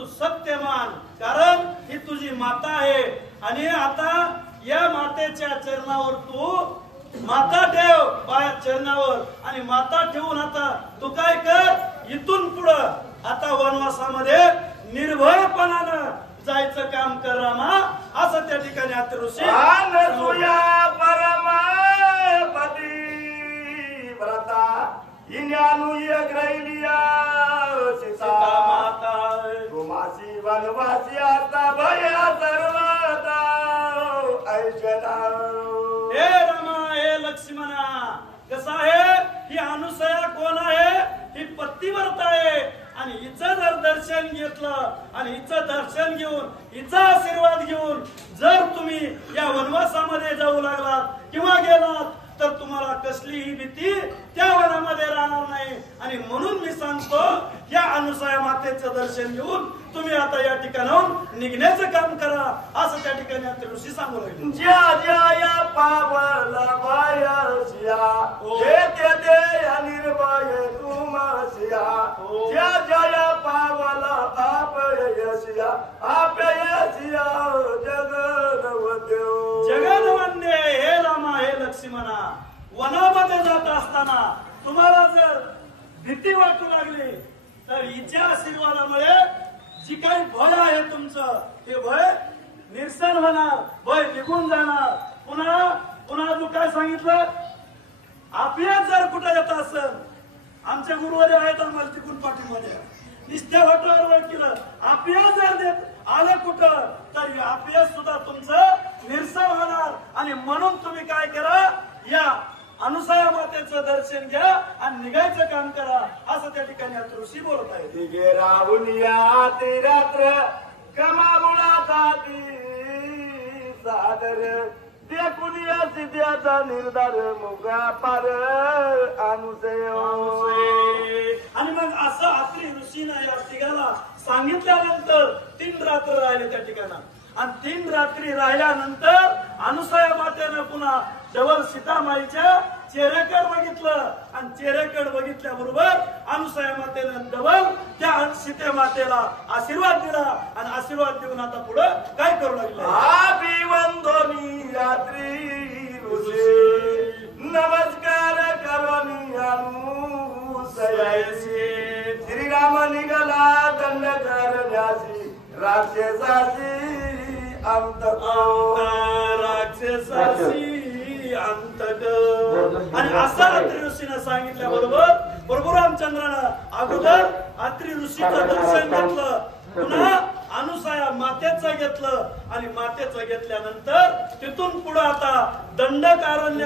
तू सत्य मान, कारण ही तुझी माता आहे आणि आता या मातेच्या चरणावर तू माता ठेव, पाया चरणावर, आणि माता ठेवून आता तू काय कर, इथून पुढं आता वनवासामध्ये निर्भयपणानं जायचं काम कर रामा, असं त्या ठिकाणी अत्रि ऋषी व्रता इन्यानु यग्रैलिया सीता माता तुमासी वनवासी आता भया सर्वता ऐशना। हे रामा, हे लक्ष्मणा, कसं आहे, ही अनुसया कोण आहे, ही पतिव्रता आहे आणि हिचं जर दर्शन घेतलं आणि हिचं दर्शन घेऊन हिचा आशीर्वाद घेऊन जर तुम्ही या वनवासामध्ये जाऊ लागलात किंवा गेलात तर तुम्हाला कसलीही भीती त्या वनामध्ये राहणार नाही। आणि म्हणून मी सांगतो, या अनुसया मातेचं दर्शन घेऊन तुम्ही आता या ठिकाणाहून निघण्याचं काम करा, असं त्या ठिकाणी अत्रि ऋषी सांगू लागले। ज्या ज्या या पावला बायसिया ते निर्भय तुमसिया, ज्या ज्या या पावला आपयसिया आपयसिया जगन्वत्यो जगन्वंदे। हे रामा, हे लक्ष्मणा, वनामध्ये जात असताना तुम्हाला जर भीती वाटू लागली तर हिच्या आशीर्वादामुळे जी काही भय आहे तुमचं ते भय निरसन होणार, भय निघून जाणार। पुन्हा पुन्हा तू काय सांगितलं, आपल्याच जर कुठे येत असेल, आमच्या गुरुवारी आहेत आम्हाला तिकून पाठीमध्ये निस्त्या वाटावर केलं, आपल्या जर देत आलं कुठं तर आपल्या सुद्धा तुमचं निरसन होणार। आणि म्हणून तुम्ही काय करा, या अनुसया मातेचं दर्शन घ्या आणि निघायचं काम करा, असं त्या ठिकाणी अत्रि ऋषी बोलत आहेत। दिगे राहुल या ते रात्र कमामुळा जाती सादर देखुनिया सिद्ध्याचा निर्धार मुगा पार अनुसय। आणि मग असं अत्रि ऋषीनं या तिघाला सांगितल्यानंतर 3 रात्र राहिले त्या ठिकाणी, आणि 3 रात्री राहिल्यानंतर अनुसया मातेनं पुन्हा जवळ सीतामाईच्या चेहऱ्याकडे बघितलं आणि चेहऱ्याकडे बघितल्याबरोबर अनुसया मातेनं डबल त्या सीते मातेला आशीर्वाद दिला आणि आशीर्वाद देऊन आता पुढे काय करू लागले, अभिवंदनी यात्री ऋषी नमस्कार करोनी अनुसयासी, श्रीराम निघाला दंड करण्यासी राक्षसासी अंतक राक्षसासी अंतक। आणि असं अत्रि ऋषीनं सांगितल्याबरोबर प्रभू रामचंद्रानं अगोदर अत्रि ऋषीचं दर्शन घेतलं, पुन्हा अनुसया मातेचं घेतलं आणि मातेचं घेतल्यानंतर तिथून पुढे आता दंडकारण्य